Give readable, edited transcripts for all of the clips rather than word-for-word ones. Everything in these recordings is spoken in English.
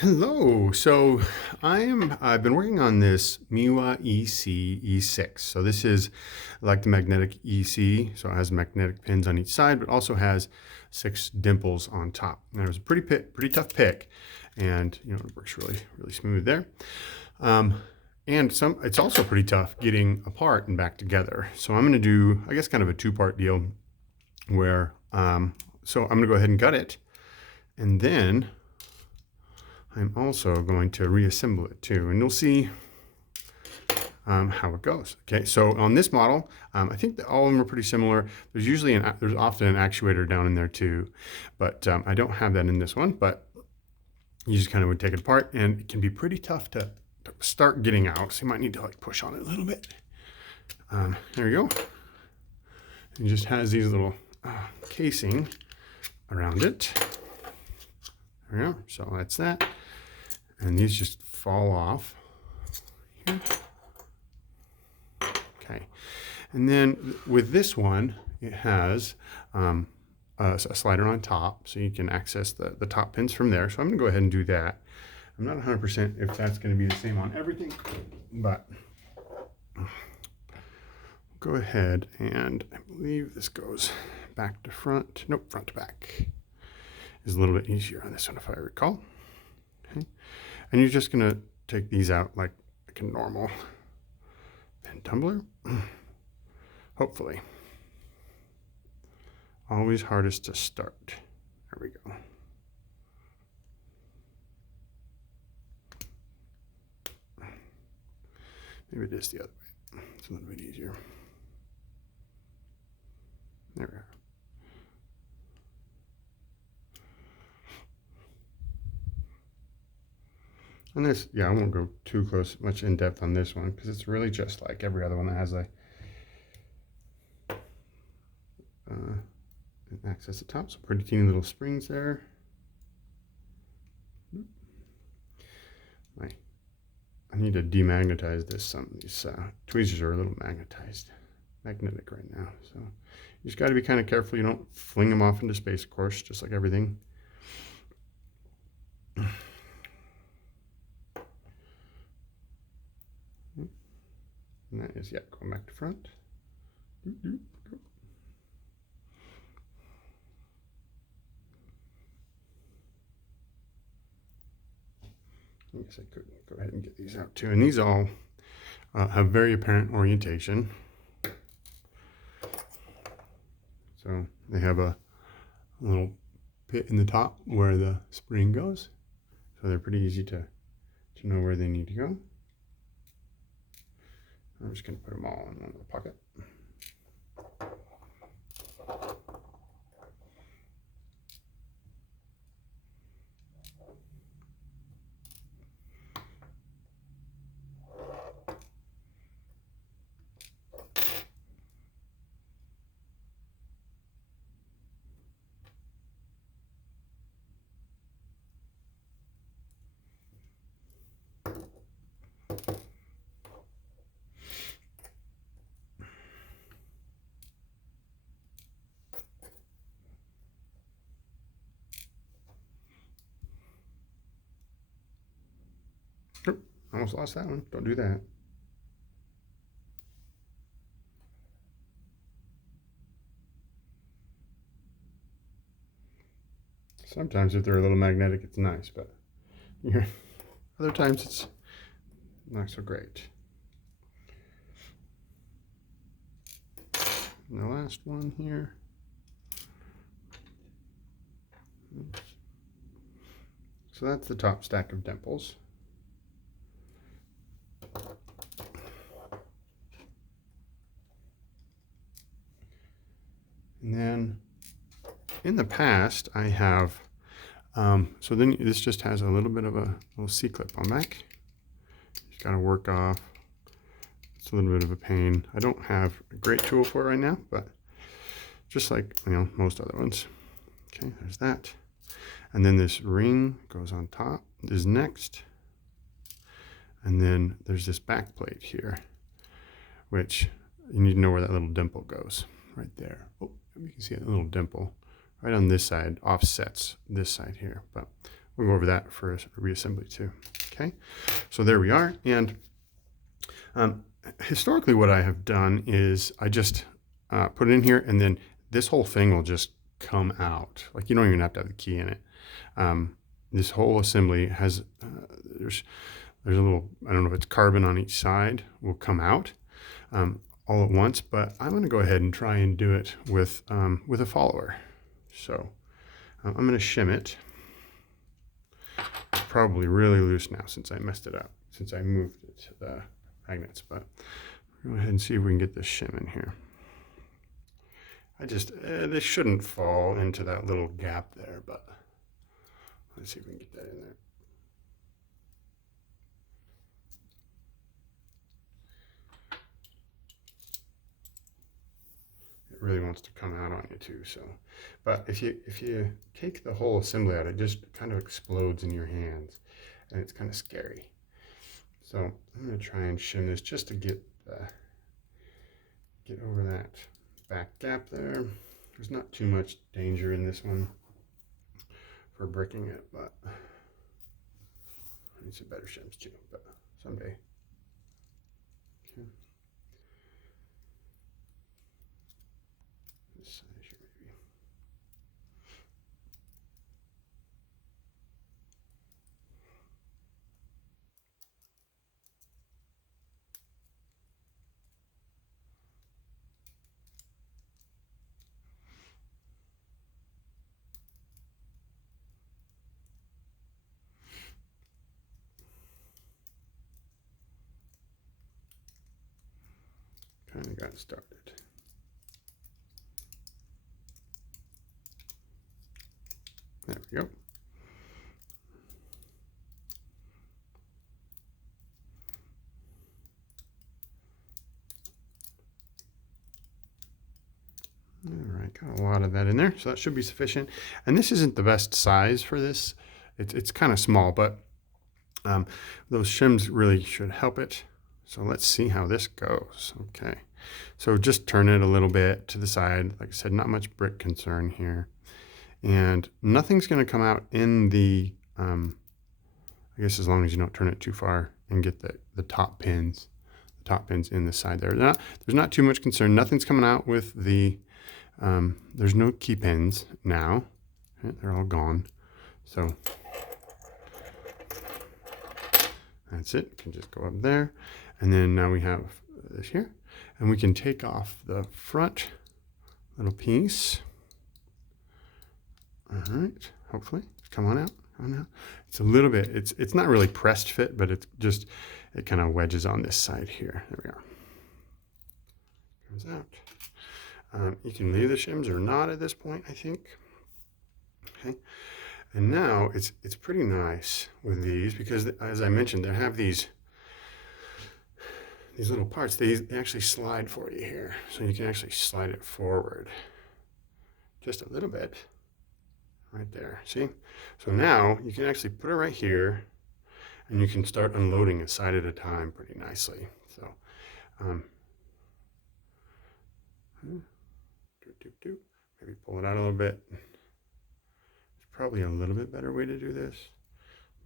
Hello. I've been working on this Miwa EC E6. So this is like the magnetic EC. So it has magnetic pins on each side, but also has 6 dimples on top. And it was a pretty tough pick, and it works really smooth there. And it's also pretty tough getting apart and back together. So I'm going to do, I guess, kind of a two-part deal where so I'm going to go ahead and gut it, and then I'm also going to reassemble it too, and you'll see how it goes. Okay, so on this model, I think that all of them are pretty similar. There's often an actuator down in there too, but I don't have that in this one. But you just kind of would take it apart, and it can be pretty tough to start getting out. So you might need to like push on it a little bit. There you go. It just has these little casing around it. There we go. So that's that. And these just fall off here. Okay. And then with this one, it has a slider on top, so you can access the top pins from there. So I'm going to go ahead and do that. I'm not 100% if that's going to be the same on everything, but go ahead, and I believe this goes back to front. Nope, front to back is a little bit easier on this one if I recall. Okay. And you're just going to take these out like a normal pin tumbler. Hopefully. Always hardest to start. There we go. Maybe it is the other way. It's a little bit easier. There we are. And this, yeah, I won't go too much in depth on this one because it's really just like every other one that has an access at the top. So pretty teeny little springs there. I need to demagnetize this. These tweezers are a little magnetic right now. So you just got to be kind of careful you don't fling them off into space, of course, just like everything. And that is, yeah, going back to front. I guess I could go ahead and get these out too. And these all have very apparent orientation. So they have a little pit in the top where the spring goes. So they're pretty easy to know where they need to go. I'm just going to put them all in one little pocket. Oop, almost lost that one. Don't do that. Sometimes if they're a little magnetic, it's nice, but other times it's not so great. And the last one here. Oops. So that's the top stack of dimples. And then in the past, I have, so then this just has a little bit of a little C-clip on back. You got to work off. It's a little bit of a pain. I don't have a great tool for it right now, but just like, most other ones. Okay, there's that. And then this ring goes on top. This is next. And then there's this back plate here, which you need to know where that little dimple goes. Right there. Oh, you can see a little dimple right on this side, offsets this side here. But we'll go over that for a reassembly too. Okay, so there we are. And historically what I have done is I just put it in here, and then this whole thing will just come out. Like, you don't even have to have the key in it. This whole assembly has, there's a little, I don't know if it's carbon on each side, will come out all at once, but I'm going to go ahead and try and do it with a follower. So I'm going to shim it. It's probably really loose now since I messed it up, since I moved it to the magnets, but go ahead and see if we can get this shim in here. This shouldn't fall into that little gap there, but let's see if we can get that in there. It really wants to come out on you too, so. But if you take the whole assembly out, it just kind of explodes in your hands, and it's kind of scary. So I'm going to try and shim this just to get over that back gap there. There's not too much danger in this one for bricking it, but I need some better shims too, but someday. Okay. This side here maybe. Kind of got started. There we go. All right, got a lot of that in there, so that should be sufficient. And this isn't the best size for this. It's kind of small, but those shims really should help it. So let's see how this goes. Okay, so just turn it a little bit to the side. Like I said, not much brick concern here. And nothing's going to come out in the, I guess as long as you don't turn it too far and get the top pins in the side there. There's not too much concern. Nothing's coming out with the, there's no key pins now. Okay, they're all gone. So that's it. You can just go up there. And then now we have this here. And we can take off the front little piece. All right, hopefully, come on out, come on out. It's a little bit, it's not really pressed fit, but it kind of wedges on this side here. There we are. Comes out. You can leave the shims or not at this point, I think. Okay, and now it's pretty nice with these because, as I mentioned, they have these little parts. They actually slide for you here, so you can actually slide it forward just a little bit. Right there, see? So now you can actually put it right here, and you can start unloading a side at a time pretty nicely. So, maybe pull it out a little bit. It's probably a little bit better way to do this,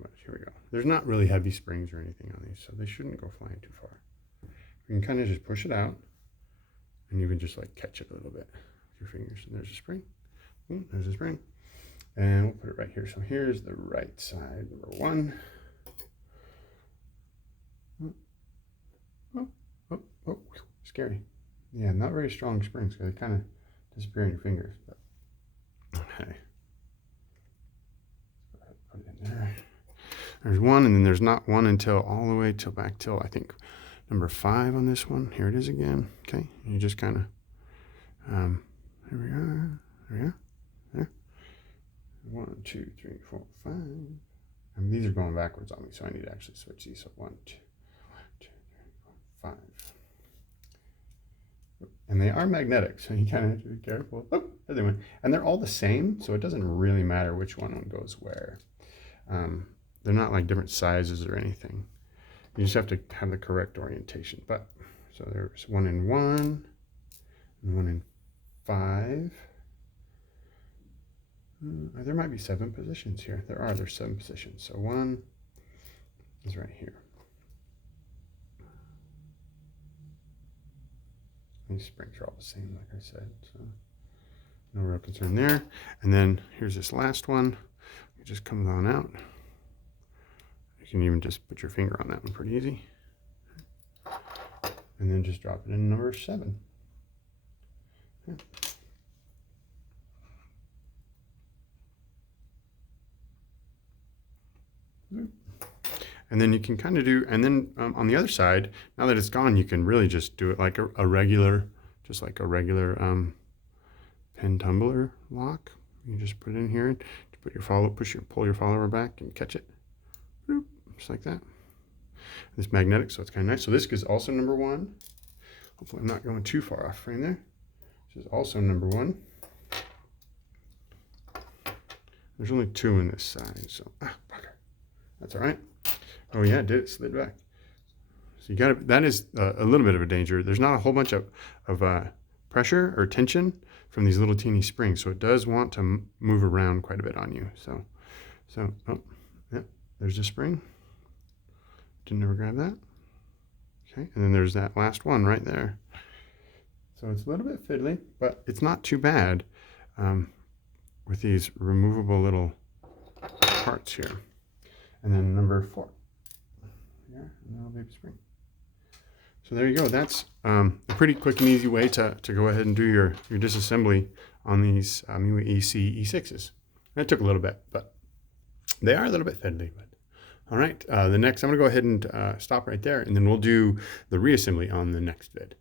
but here we go. There's not really heavy springs or anything on these, so they shouldn't go flying too far. You can kind of just push it out, and you can just like catch it a little bit with your fingers. And there's a spring. Ooh, there's a spring. And we'll put it right here. So here's the right side, number one. Oh, scary. Yeah, not very strong springs because they kind of disappear in your fingers. But okay. Put it in there. There's one, and then there's not one until all the way till back till I think number 5 on this one. Here it is again. Okay, you just kind of, here we are. There we are. There. 1, 2, 3, 4, 5. And these are going backwards on me, so I need to actually switch these. So 1, 2, 3, 4, 5. And they are magnetic, so you kind of have to be careful. Oh, there they went. And they're all the same, so it doesn't really matter which one goes where. They're not like different sizes or anything. You just have to have the correct orientation. But so there's 1 in 1, and 1 in 5. There might be 7 positions here. There's 7 positions. So one is right here. These springs are all the same, like I said, so no real concern there. And then here's this last one. It just comes on out. You can even just put your finger on that one pretty easy. And then just drop it in number 7. Okay. And then you can kind of do, and then on the other side, now that it's gone, you can really just do it like a regular, just like a regular pen tumbler lock. You just put it in here, and put your pull your follower back and catch it, boop, just like that. It's magnetic, so it's kind of nice. So this is also number 1. Hopefully I'm not going too far off frame there. This is also number 1. There's only 2 in this side, so that's all right. Oh yeah, it did. It slid back. So you got to. That is a little bit of a danger. There's not a whole bunch of pressure or tension from these little teeny springs, so it does want to move around quite a bit on you. So oh yeah, there's a spring. Didn't ever grab that. Okay, and then there's that last one right there. So it's a little bit fiddly, but it's not too bad with these removable little parts here. And then number 4. Yeah, a little baby spring. So there you go. That's a pretty quick and easy way to go ahead and do your disassembly on these Miwa EC E6s. It took a little bit, but they are a little bit fiddly. But all right, the next, I'm going to go ahead and stop right there, and then we'll do the reassembly on the next vid.